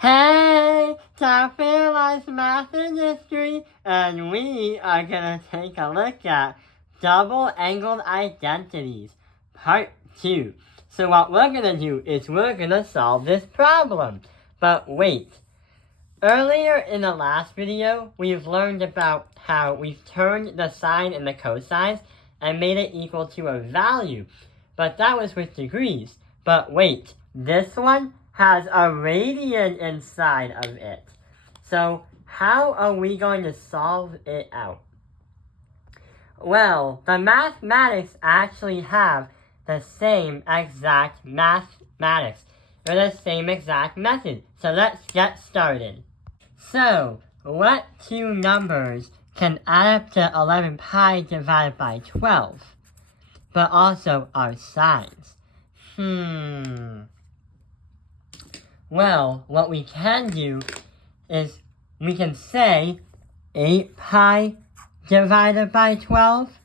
Hey, time for analyze math and history, and we are gonna take a look at double angled identities, part 2. So what we're gonna do is we're gonna solve this problem. But wait, earlier in the last video, we've learned about how we've turned the sine and the cosines and made it equal to a value. But that was with degrees. But wait, this one has a radian inside of it. So how are we going to solve it out? Well, the mathematics actually have the same exact mathematics, or the same exact method. So let's get started. So, what two numbers can add up to 11 pi divided by 12, but also are sides? Well, what we can do is we can say 8 pi divided by 12,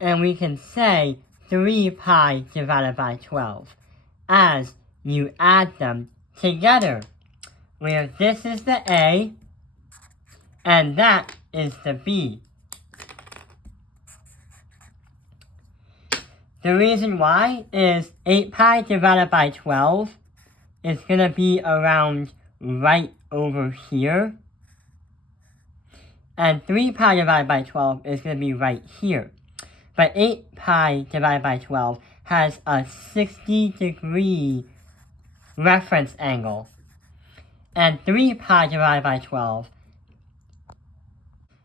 and we can say 3 pi divided by 12, as you add them together, where this is the A, and that is the B. The reason why is 8 pi divided by 12 is going to be around right over here. And 3 pi divided by 12 is going to be right here. But 8 pi divided by 12 has a 60-degree reference angle. And 3 pi divided by 12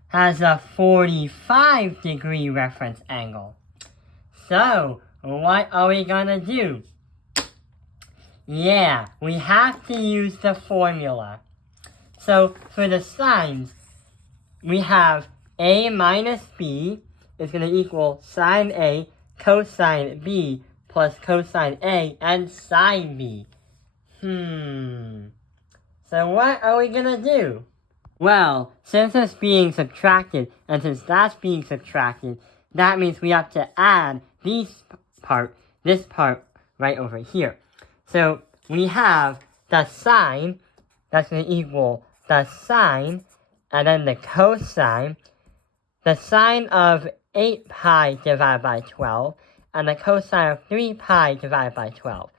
has a 45-degree reference angle. So, what are we going to do? Yeah, we have to use the formula. So, for the signs, we have A minus B is going to equal sine A cosine B plus cosine A and sine B. So what are we going to do? Well, since it's being subtracted, and since that's being subtracted, that means we have to add this part right over here. So we have the sine, that's going to equal the sine, and then the cosine, the sine of 8 pi divided by 12, and the cosine of 3 pi divided by 12.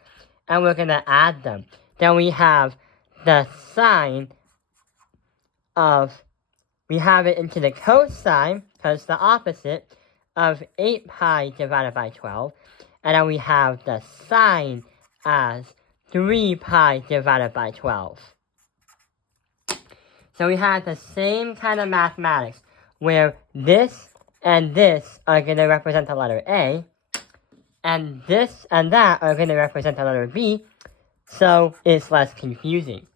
And we're going to add them. Then we have the sine of, we have it into the cosine, because the opposite, of 8 pi divided by 12. And then we have the sine as 3 pi divided by 12. So we have the same kind of mathematics, where this and this are going to represent the letter A, and this and that are going to represent the letter B, so it's less confusing.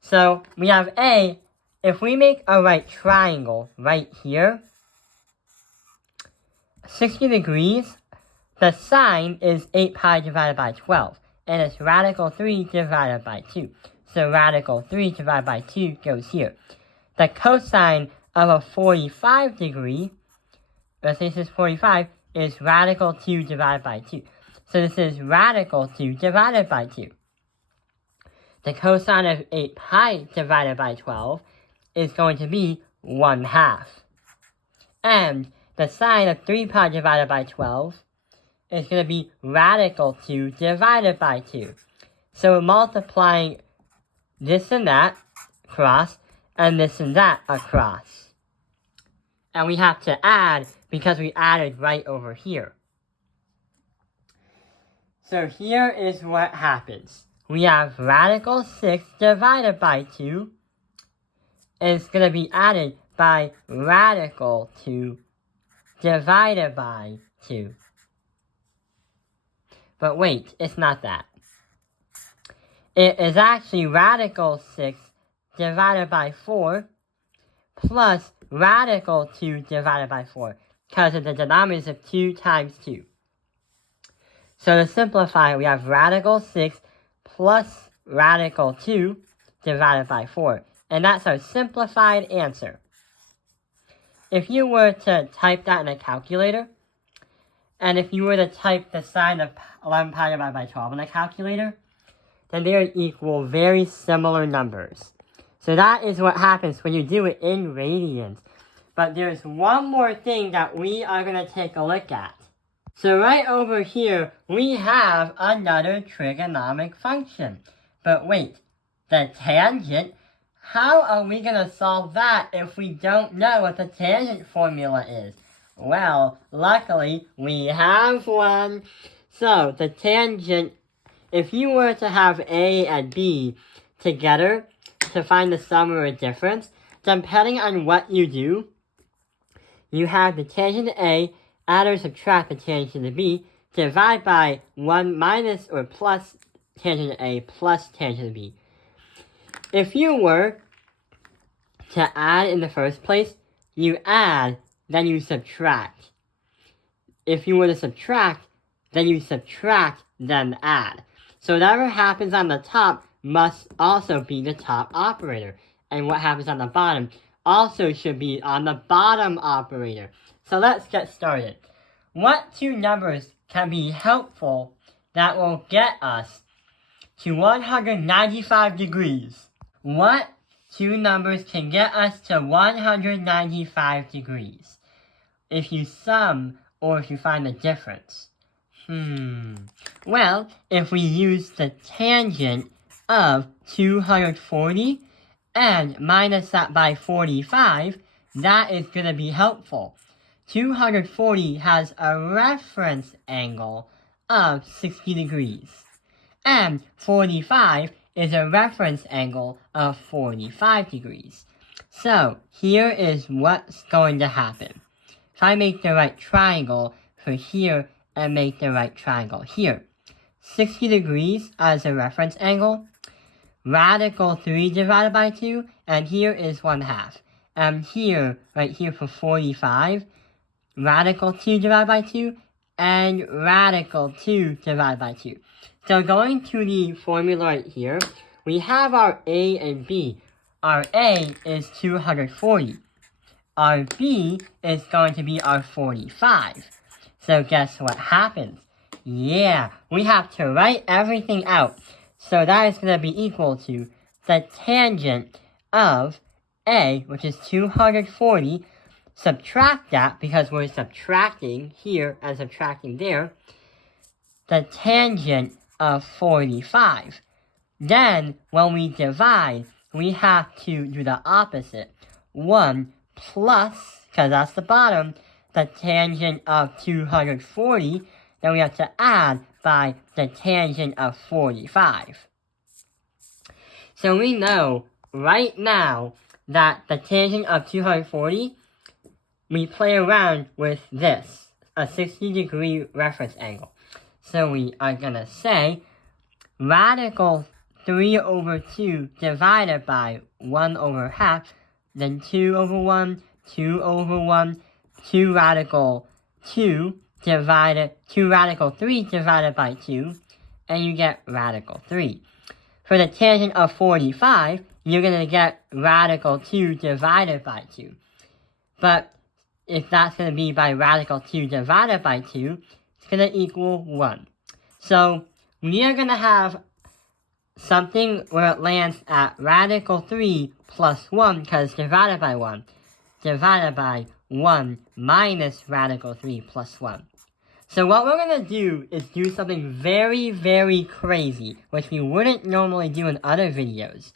So we have A, if we make a right triangle right here, 60 degrees, the sine is 8 pi divided by 12, and it's radical 3 divided by 2. So radical 3 divided by 2 goes here. The cosine of a 45 degree, let's say this is 45, is radical 2 divided by 2. So this is radical 2 divided by 2. The cosine of 8 pi divided by 12 is going to be 1/2. And the sine of 3 pi divided by 12 is going to be radical 2 divided by 2. So we're multiplying this and that across, and this and that across. And we have to add, because we added right over here. So here is what happens. We have radical 6 divided by 2 is going to be added by radical 2 divided by 2. But wait, it's not that. It is actually radical 6 divided by 4 plus radical 2 divided by 4, because of the denominators of 2 times 2. So to simplify, we have radical 6 plus radical 2 divided by 4. And that's our simplified answer. If you were to type that in a calculator, and if you were to type the sine of 11 pi divided by 12 in a calculator, then they would equal very similar numbers. So that is what happens when you do it in radians. But there's one more thing that we are going to take a look at. So right over here, we have another trigonomic function. But wait, the tangent? How are we going to solve that if we don't know what the tangent formula is? Well, luckily, we have one. So, the tangent, if you were to have A and B together to find the sum or a difference, depending on what you do, you have the tangent to A, add or subtract the tangent to B, divide by 1 minus or plus tangent to A plus tangent to B. If you were to add in the first place, you add, then you subtract. If you were to subtract, then you subtract, then add. So whatever happens on the top must also be the top operator. And what happens on the bottom also should be on the bottom operator. So let's get started. What two numbers can be helpful that will get us to 195 degrees? What two numbers can get us to 195 degrees if you sum or if you find the difference? Well, if we use the tangent of 240 and minus that by 45, that is going to be helpful. 240 has a reference angle of 60 degrees, and 45 is a reference angle of 45 degrees. So, here is what's going to happen. If I make the right triangle for here and make the right triangle here, 60 degrees as a reference angle, radical 3 divided by 2, and here is 1/2. And here, right here for 45, radical 2 divided by 2, and radical 2 divided by 2. So going to the formula right here, we have our A and B. Our A is 240. Our B is going to be our 45. So guess what happens? Yeah, we have to write everything out. So that is going to be equal to the tangent of A, which is 240, subtract that because we're subtracting here and subtracting there, the tangent of 45. Then, when we divide, we have to do the opposite. 1 plus, because that's the bottom, the tangent of 240, then we have to add by the tangent of 45. So we know right now that the tangent of 240, we play around with this, a 60-degree reference angle. So we are going to say radical 3 over 2 divided by 1 over half, then 2 over 1, 2 over 1, 2 radical 2 divided, 2 radical 3 divided by 2, and you get radical 3. For the tangent of 45, you're going to get radical 2 divided by 2. But if that's going to be by radical 2 divided by 2, it's going to equal 1. So we are going to have something where it lands at radical 3 plus 1, because divided by 1, divided by 1 minus radical 3 plus 1. So what we're going to do is do something very, very crazy, which we wouldn't normally do in other videos.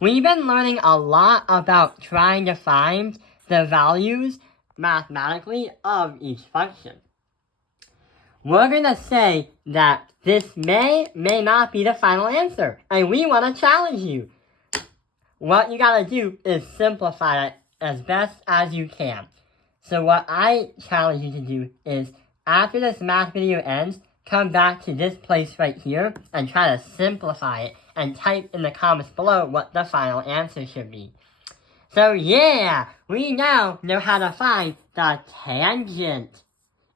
We've been learning a lot about trying to find the values mathematically of each function. We're going to say that this may not be the final answer, and we want to challenge you. What you got to do is simplify it as best as you can. So what I challenge you to do is, after this math video ends, come back to this place right here and try to simplify it and type in the comments below what the final answer should be. So yeah, we now know how to find the tangent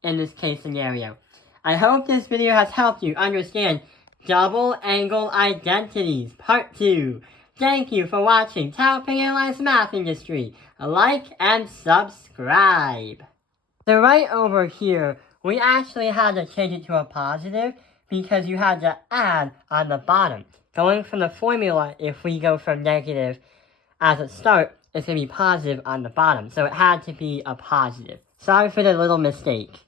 in this case scenario. I hope this video has helped you understand double angle identities part 2. Thank you for watching Taoping Analyze Math Industry. Like and subscribe. So right over here, we actually had to change it to a positive because you had to add on the bottom. Going from the formula, if we go from negative as a start, it's going to be positive on the bottom. So it had to be a positive. Sorry for the little mistake.